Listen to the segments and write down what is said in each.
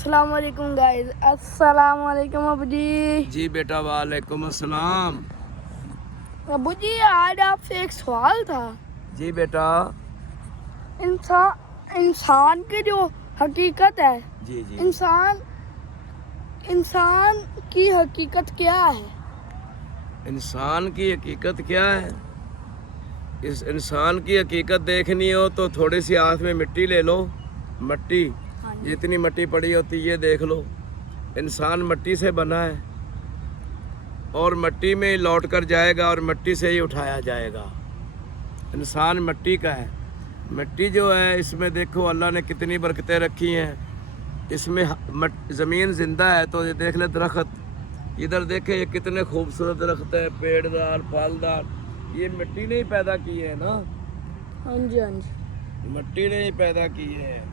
अस्सलाम वालेकुम गाइस। अस्सलाम वालेकुम अबू जी। जी बेटा, वालेकुम अस्सलाम। अबू जी आज आपसे एक सवाल था। जी बेटा। इंसान की जो हकीकत है, जी जी। इंसान की हकीकत क्या है? इंसान की हकीकत क्या है? इस इंसान की हकीकत देखनी हो तो थोड़ी सी हाथ में मिट्टी ले लो। मिट्टी, जितनी मिट्टी पड़ी होती है ये देख लो। इंसान मिट्टी से बना है और मिट्टी में ही लौट कर जाएगा और मिट्टी से ही उठाया जाएगा। इंसान मिट्टी का है। मिट्टी जो है इसमें देखो अल्लाह ने कितनी बरकतें रखी हैं। इसमें ज़मीन ज़िंदा है तो ये देख ले दरख्त, इधर देखे ये कितने खूबसूरत दरख्त है, पेड़दार फलदार। ये मिट्टी ने ही पैदा किए है ना। हाँ जी, हाँ जी। मिट्टी ने ही पैदा किए हैं।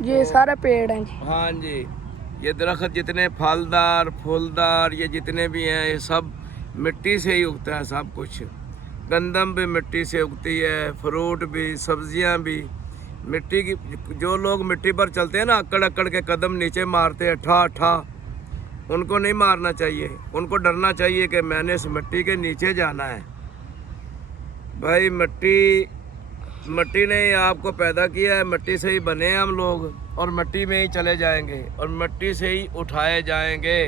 ये सारे पेड़ हैं जी। हाँ जी, ये दरख्त जितने फलदार फूलदार ये जितने भी हैं ये सब मिट्टी से ही उगता है। सब कुछ, गंदम भी मिट्टी से उगती है, फ्रूट भी, सब्जियां भी मिट्टी की। जो लोग मिट्टी पर चलते हैं ना, अकड़ अकड़ के कदम नीचे मारते हैं ठा ठा, उनको नहीं मारना चाहिए। उनको डरना चाहिए कि मैंने इस मिट्टी के नीचे जाना है। भाई मिट्टी ने ही आपको पैदा किया है, मिट्टी से ही बने हैं हम लोग और मिट्टी में ही चले जाएंगे और मिट्टी से ही उठाए जाएंगे।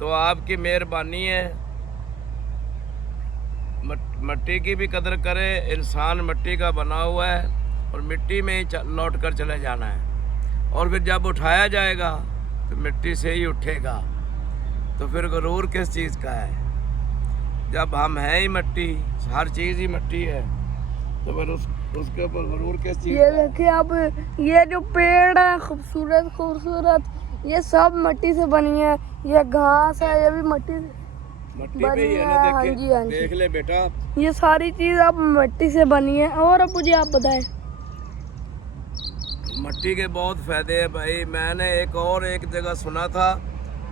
तो आपकी मेहरबानी है, मिट्टी की भी कदर करे। इंसान मिट्टी का बना हुआ है और मिट्टी में ही लौट कर चले जाना है। और फिर जब उठाया जाएगा तो मिट्टी से ही उठेगा। तो फिर गरूर किस चीज़ का है? जब हम हैं ही मिट्टी, हर चीज़ ही मिट्टी है, तो फिर उसके ऊपर गरूर किस चीज़? ये देखिए अब ये जो पेड़ है खूबसूरत खूबसूरत, ये सब मिट्टी से बनी है। ये घास है, ये भी मिट्टी पे ही है ना। हाँ जी, हाँ जी। देख ले बेटा, ये सारी चीज अब मिट्टी से बनी है। और अबू जी आप बताएं। मिट्टी के बहुत फायदे हैं भाई। मैंने एक जगह सुना था,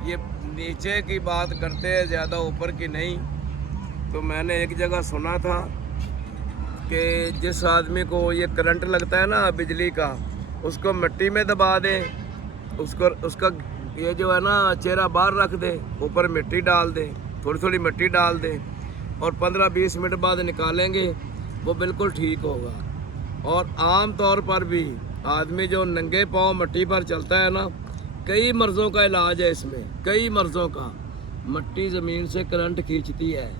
ये नीचे की बात करते हैं ज़्यादा ऊपर की नहीं। तो मैंने एक जगह सुना था कि जिस आदमी को ये करंट लगता है ना बिजली का, उसको मिट्टी में दबा दे, उसका ये जो है ना चेहरा बाहर रख दे, ऊपर मिट्टी डाल दे, थोड़ी थोड़ी मिट्टी डाल दे और 15-20 मिनट बाद निकालेंगे, वो बिल्कुल ठीक होगा। और आम तौर पर भी आदमी जो नंगे पाँव मिट्टी पर चलता है ना, कई मर्ज़ों का इलाज है इसमें, कई मर्ज़ों का। मिट्टी ज़मीन से करंट खींचती है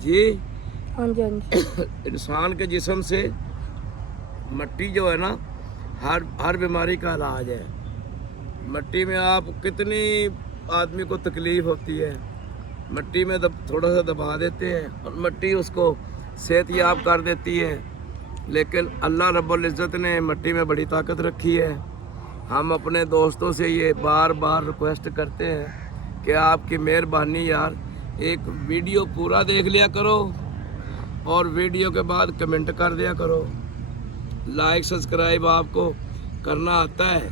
जी। हाँ जी, हाँ जी। इंसान के जिस्म से मिट्टी जो है ना हर बीमारी का इलाज है। मिट्टी में आप कितनी आदमी को तकलीफ़ होती है, मिट्टी में थोड़ा सा दबा देते हैं और मिट्टी उसको सेहतयाब कर देती है। लेकिन अल्लाह रब्बुल इज़्ज़त ने मिट्टी में बड़ी ताकत रखी है। हम अपने दोस्तों से ये बार बार रिक्वेस्ट करते हैं कि आपकी मेहरबानी यार, एक वीडियो पूरा देख लिया करो और वीडियो के बाद कमेंट कर दिया करो। लाइक सब्सक्राइब आपको करना आता है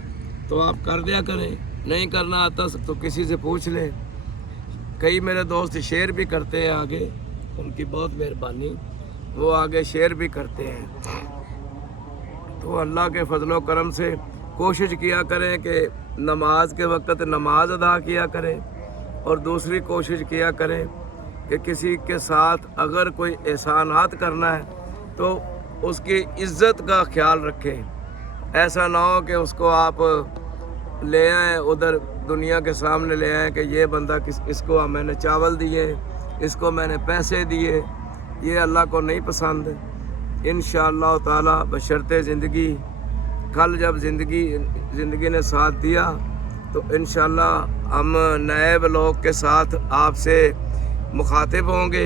तो आप कर दिया करें, नहीं करना आता तो किसी से पूछ लें। कई मेरे दोस्त शेयर भी करते हैं आगे, उनकी बहुत मेहरबानी, वो आगे शेयर भी करते हैं। तो अल्लाह के फजलो करम से कोशिश किया करें कि नमाज के वक्त नमाज अदा किया करें। और दूसरी कोशिश किया करें कि किसी के साथ अगर कोई एहसानात करना है तो उसकी इज़्ज़त का ख्याल रखें। ऐसा ना हो कि उसको आप ले आएँ उधर दुनिया के सामने ले आएँ कि ये बंदा इसको मैंने चावल दिए, इसको मैंने पैसे दिए। ये अल्लाह को नहीं पसंद। इंशाअल्लाह ताला बशर्ते ज़िंदगी, कल जब ज़िंदगी ने साथ दिया तो इंशाअल्लाह हम नए व्लॉग के साथ आपसे मुखातिब होंगे।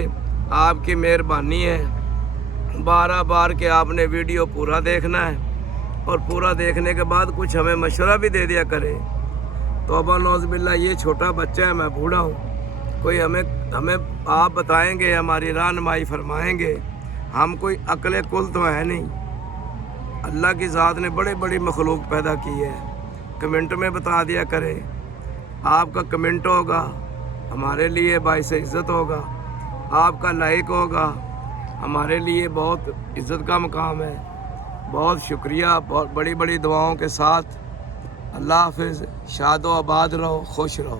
आपकी मेहरबानी है बार कि आपने वीडियो पूरा देखना है और पूरा देखने के बाद कुछ हमें मशवरा भी दे दिया करें। तौबा नौज़ बिल्लाह, ये छोटा बच्चा है, मैं बूढ़ा हूँ। कोई हमें आप बताएंगे, हमारी रहनुमाई फरमाएंगे। हम कोई अक्ल कुल तो है नहीं। अल्लाह की ज़ात ने बड़े बड़ी मखलूक पैदा की है। कमेंट में बता दिया करें। आपका कमेंट होगा हमारे लिए बाइस इज़्ज़त होगा, आपका लाइक होगा हमारे लिए बहुत इज़्ज़त का मकाम है। بہت شکریہ، بہت بڑی بڑی دعاؤں کے ساتھ۔ اللہ حافظ، شاد و آباد رہو، خوش رہو۔